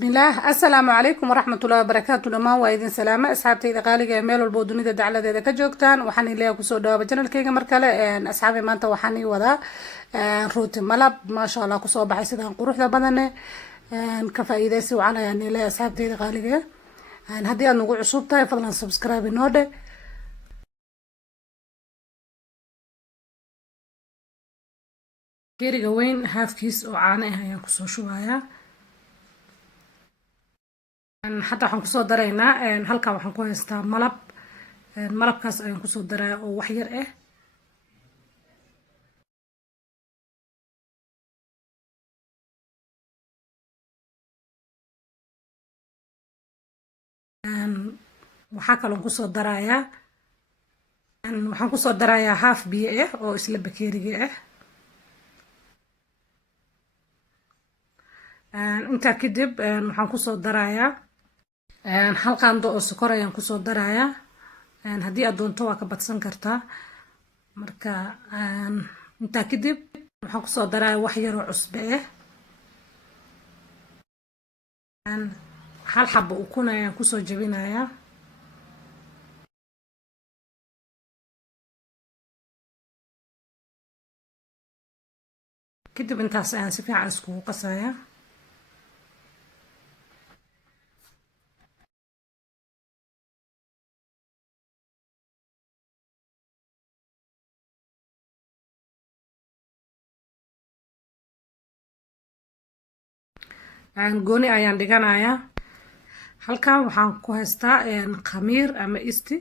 بسم الله السلام عليكم ورحمة الله وبركاته لما وايدين سلامة أصحابتي إذا قالي ميل والبودوني ده دعلة ده كجوكتان وحني ليه كسر ده بجنال كيجا مركلة أصحابي ما أنت وحني وذا روت ملاب ما شاء الله كسر بحيث إذا نقول ده بدنه كفايدة سو على يعني ليه أصحابتي إذا قالي هدي أنا نقول عصوب تاي فضلا سبسكرايب نوده كيري جوين هاف كيس أو عانة هيا كسر شوية حتى waxaan kusoo daraynaa halkan waxaan ku haystaa malab malabkaas ayaan kusoo daraa oo wax yar waxaa kaloon kusoo darayaa waxaan kusoo darayaa haaf biyo oo isla bakeeriga intaa kadib waxaan kusoo darayaa hal qaando oo sokor ayaan kusoo darayaa haddii aad doonto waa ka badsan kartaa marka intaa kadib waxaan kusoo darayaa wax yar oo cusbe hal xabo ukun ayaan kusoo jabinayaa kadib intaas ayaan si fiican iskugu qasayaa gooni ayaan dhiganayaa halkan waxaan ku haystaa khamiir ama isti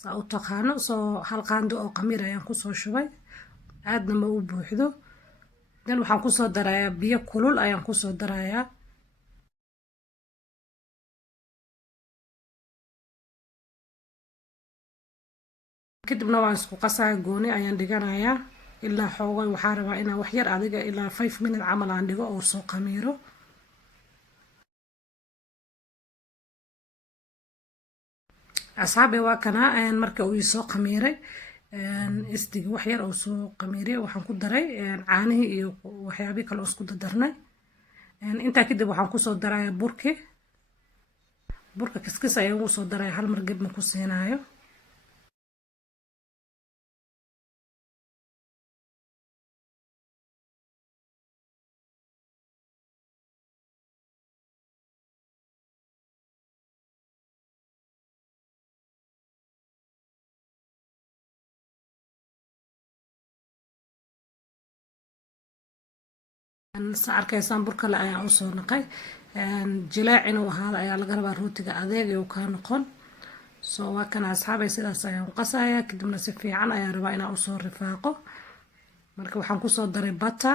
saa u taqaano soo hal qaando oo khamiir ayaan kusoo shubay aadna ma u buuxdo dan waxaan kusoo darayaa biyo kulul ayaan kusoo darayaa kadibna waan isku qasaa gooni ayaan dhiganayaa ilaa xoogay waxaa rabaa inaan wax yar adiga ilaa 5 minute camal aan dhigo oo soo khamiiro أصحابي وكنا مركا ويسو قميري استيق وحير أو سو قميري وحن كدري عاني وحيابي كلا أسكو درناي انتا كده وحن كسو دراي بوركي كسكس أيو سو دراي هل مرقب مكوس هنايو arkaysan burka la ayaan usoo naqay jilaacina wahaada ayaa laga rabaa rootiga adeeg iyo ka noqon soo waa kana asxaabay sidaas ayaan u qasayaa kadibna si fiican ayaan rabaa inaan usoo rifaaqo marka waxaan kusoo daray bata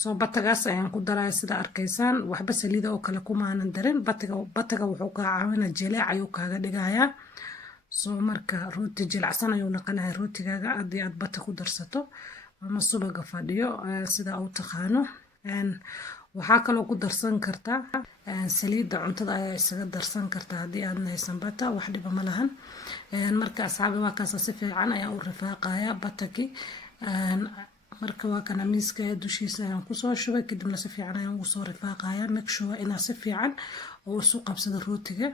soo batagaas ayaan ku daraa sida arkaysan waxba saliida oo kale kuma aanan darin bataga wuxuu ka caawinaa jilaac ayuu kaaga dhigayaa soo marka rooti jilacsan ayuu noqonayaa rootigaaga haddii aad bata ku darsato ama subaga fadhiyo sida uu taqaano waxaa kaloo ku darsan kartaa saliidda cuntada ayaa isaga darsan kartaa haddii aad haysan bata wax dhiba ma lahan marka asxaabi waa kaasa si fiican ayaan u rifaaqayaa bataki marka waa kana miiska dushiisa ayaan kusoo shubay kadibna si fiican ayaan ugu soo rifaaqayaa make sure inaa si fiican oo isu qabsado rootiga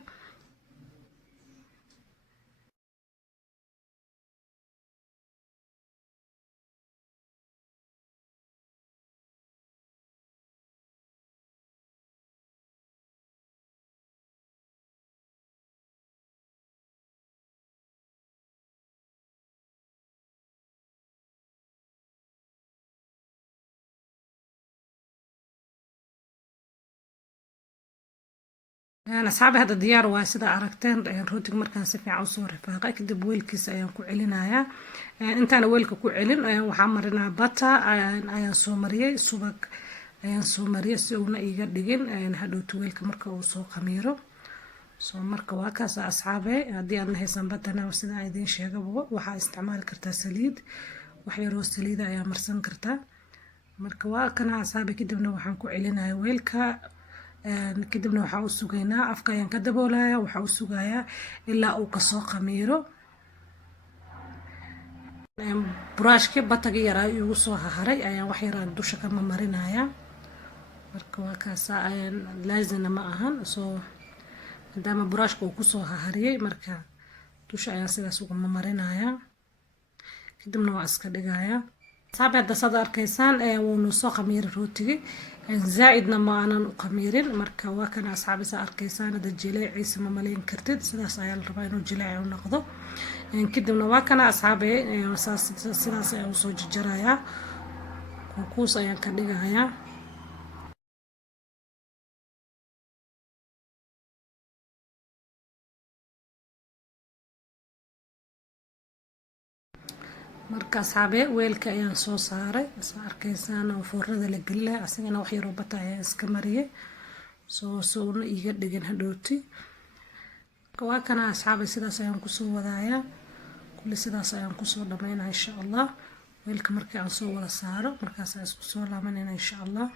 أصحابي هذا ديار واسدة أركتين روتك مركان سفيع أو صور رفاقة كدب ويلكيس أيام كوعلنايا أنت أنا ويلك كوعلن وحمرنا بطة أيام سومرية سوبك أيام سومرية سونا إيجار ديجين هادو تويلك مركا وصو خميرو سو مركا واكاس أصحابي هدي أنا هيسان بطنا وسنا عيدين شيغا وحا استعمال كرتا سليد وحيرو سليد أيام مرسان كرتا مركا واكنا أصحابي كدبنا وحان كوعلنايا ويلكا kadibna waxaa u sugaynaa afka ayaan ka daboolayaa waxaa u sugayaa ilaa uu kasoo khamiiro buraashkii bataga yaraa igu soo haray ayaan wax yaraan dusha ka marinayaa marka waa kaasa laazina ma ahan soo maadaama buraashka uu kusoo hariyay marka dusha ayaan sidaas ugu marinayaa kadibna waa iska dhigayaa asxaabi hadda saad arkaysaan wuuna soo khamiiray rootiga zaaidna ma aanan u khamiirin marka waa kana asxaabi saa arkaysaan hadda jileeciisa ma malayn kartid sidaas ayaa la rabaa inuu jileec u noqdo kadibna waa kana asxaabi sidaas ayaan usoo jarjarayaa kuus ayaan ka dhigayaa marka asxaabe weelka ayaan soo saaray saa arkaysaan oo foornada la gelinayo asagana wax yar oo bata ayaan iska mariyay soona iga dhigin hadhowti waa kana asxaabe sidaas ayaan kusoo wadayaa kulli sidaas ayaan kusoo dhamaynaa insha allah weelka markii aan soo wada saaro markaas aan isku soo laabanayna insha allah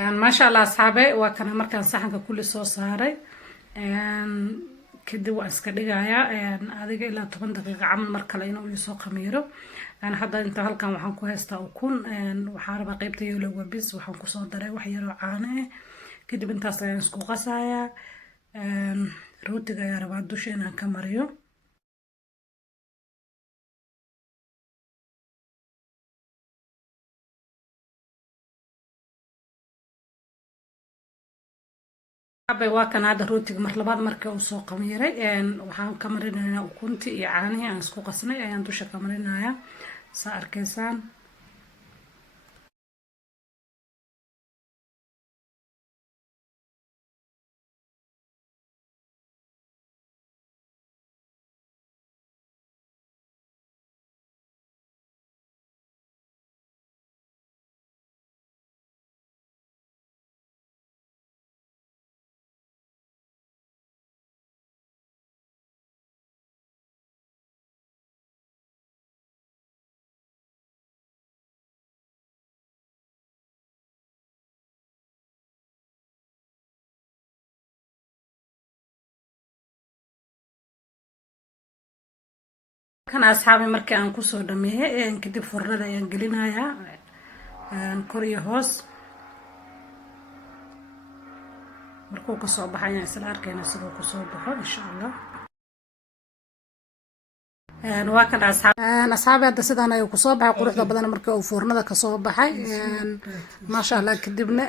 ما شاء الله أصحابي وكان مركان صحنك كل صوص صاري كده وأسكت دقايا هذيك إلا 10 دقيقة عمل مركلين ويسوق خميره حتى أنت هالكام وحنكو هستا وكون وحاربة قيبتي يولو وبس وحنكو صدري وحيرو عانه كده بنت أصلا نسكو قصايا روتي يا ربع دوشينا كمريو waa kan hadda rootiga mar labaad marka uu soo qamiiray waxaan ka marinaynaa ukunti iyo caanihi aan isku qasnay ayaan dusha ka marinayaa saa arkaysaan كان أصحابي مركي أن كسر دميه كدب فرنا ينقلنا يا كوريا هوس مركو كسر بحيان سلار كنا سلو كسر بحر إن شاء الله نواكن أصحابي هذا سيد أنا يكسر بحي قروح بدنا مركي أو فرنا كسر بحي ما شاء الله كدبنا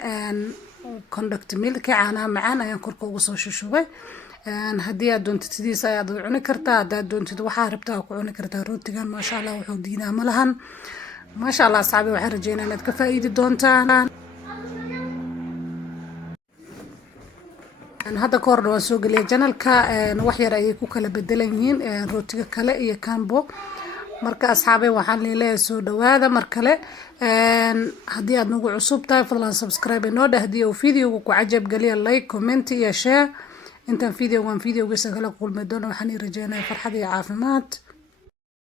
كوندكت ميلك عنا معنا ينكركو كسر شوي haddii aad doontid sidiisa ayaad u cuni kartaa haddaad doontid waxaa rabtaa ku cuni kartaa rootigan maasha allah wuxuu diinaa ma lahan maasha allah asxaabi waxaan rajeynaa inaad ka faa'iidi doontaan hadda ka hor waan soo geliyay janalka wax yar ayay ku kala bedelan yihiin rootiga kale iyo kambo marka asxaabi waxaan leeyahay soo dhawaada mar kale haddii aad nagu cusub tahay fadlan subscribe inoo dheh haddii uu videoga ku cajab geliya like comment iyo share intaan videogan videogiisa kala kulmi doono waxaan rajeynaa farxad iyo caafimaad